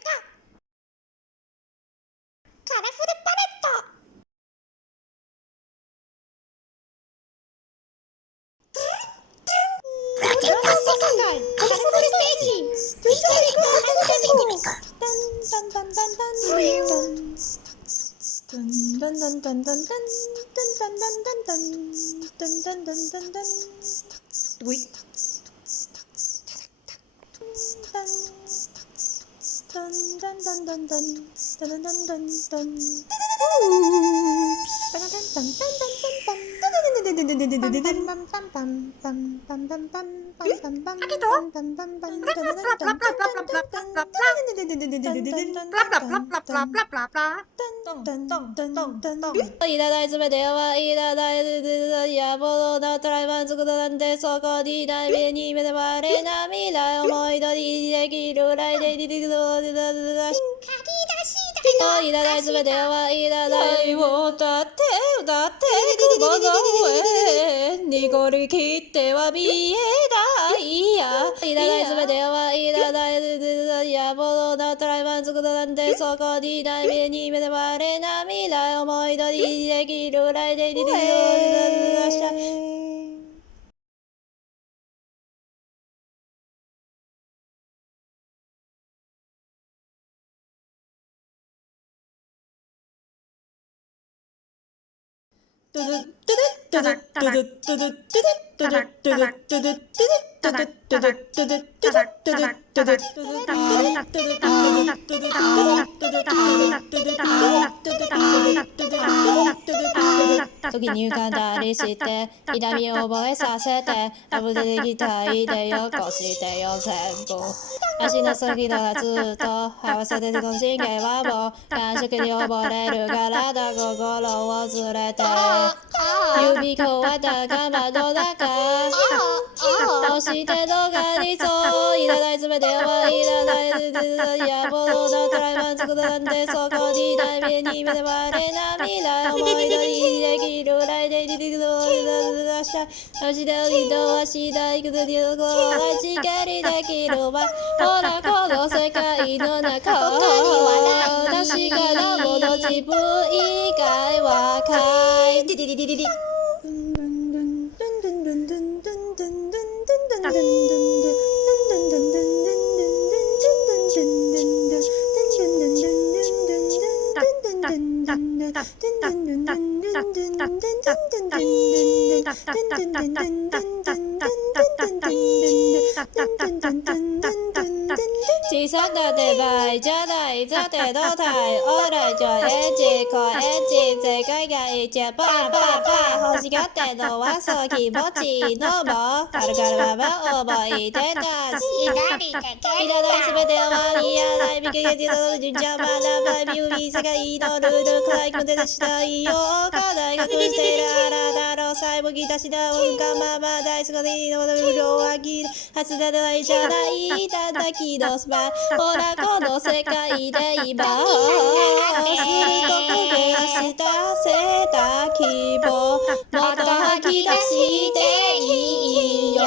セカカラフルパレットラケット世界カラフルステージDJ リコいらないすべてはいらない野望のトライ満足なんてそこにない目に目で割れな未来思い通りできる来で出てくるいらないすべてはいらない歌って雲の上濁り切っては見えないいらないすべてはいらない野望のトライ満足なんてそこにない目に目で割れな未来思い通りできる来で出てくる時に浮かんだりして痛みを覚えさせてあぶできたいでよこしてよ全部足の先ならずっと合わせての神経はもう感触に溺れる体心をずれて指壊った釜の中押してどがりそういらないすべてはいらない野望のトライ満足なんてそこにない目に目で割れな未来思い通りできる来で出てくる明日足で移動はしないくずにこは光できるわほらこの世界の中確かなもの自分以外はかい小さな手前じゃないさてどうたいオーライじゃエンジンこエンジン世界が一パンパンパン欲しがってのはそう気持ちいいのもあるからまま覚えてたしいらないすべてはいらない見かけての順調まだまだ世界のルール暗い胸でしたいよ課題隠しているあなたの細部きたしなうんかまま大好きの色はきはずでないじゃないただきのスパほらこの世界で今すると焦げ出したせた希望もっと吐き出していいよ